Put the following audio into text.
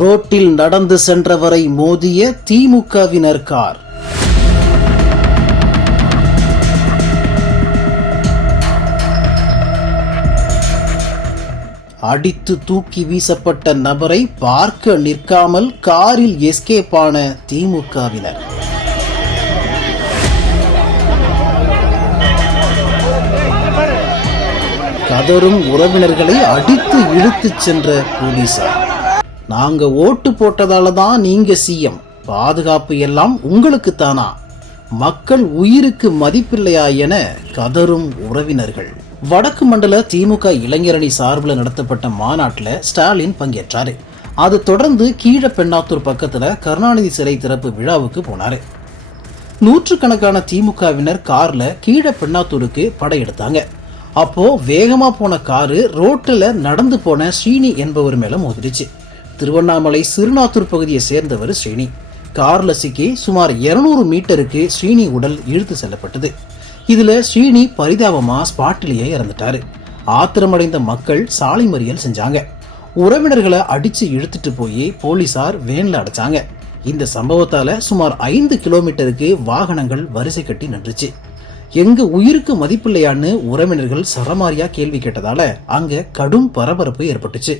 ரோட்டில் நடந்து சென்றவரை மோதிய திமுகவினர் கார். அடித்து தூக்கி வீசப்பட்ட நபரை பார்க்க நிற்காமல் காரில் எஸ்கேப் ஆன திமுகவினர். கதரும் உறவினர்களை அடித்து இழுத்துச் சென்ற போலீசார். நாங்க ஓட்டு போட்டதால தான் நீங்க சிஎம், பாதுகாப்பு எல்லாம் உங்களுக்கு தானா, மக்கள் உயிருக்கு மதிப்பில்லையா என கதரும் உறவினர்கள். வடக்கு மண்டல திமுக இளைஞரணி சார்பில் நடத்தப்பட்ட மாநாட்டில் ஸ்டாலின் பங்கேற்றாரு. அது தொடர்ந்து கீழப்பெண்ணாத்தூர் பக்கத்துல கருணாநிதி சிலை திறப்பு விழாவுக்கு போனாரு. நூற்றுக்கணக்கான திமுகவினர் கார்ல கீழப்பெண்ணாத்தூருக்கு படையெடுத்தாங்க. அப்போ வேகமா போன காரு ரோட்டில் நடந்து போன ஸ்ரீனி என்பவர் மேல மோதிருச்சு. திருவண்ணாமலை சிறுநாத்தூர் பகுதியை சேர்ந்தவர் ஸ்ரீனி. கார்ல சிக்கி சுமார் 200 மீட்டருக்கு ஸ்ரீனி உடல் இழுத்து செல்லப்பட்டது. இதுல ஸ்ரீனி பரிதாபமா ஸ்பாட்டிலேயே இறந்துட்டாரு. ஆத்திரமடைந்த மக்கள் சாலை மறியல் செஞ்சாங்க. உறவினர்களை அடிச்சு இழுத்துட்டு போய் போலீசார் வேன்ல அடைச்சாங்க. இந்த சம்பவத்தால சுமார் 5 கிலோமீட்டருக்கு வாகனங்கள் வரிசை கட்டி நின்றுச்சு. எங்க உயிருக்கு மதிப்பில்லையான்னு உறவினர்கள் சரமாரியா கேள்வி கேட்டதால அங்க கடும் பரபரப்பு ஏற்பட்டுச்சு.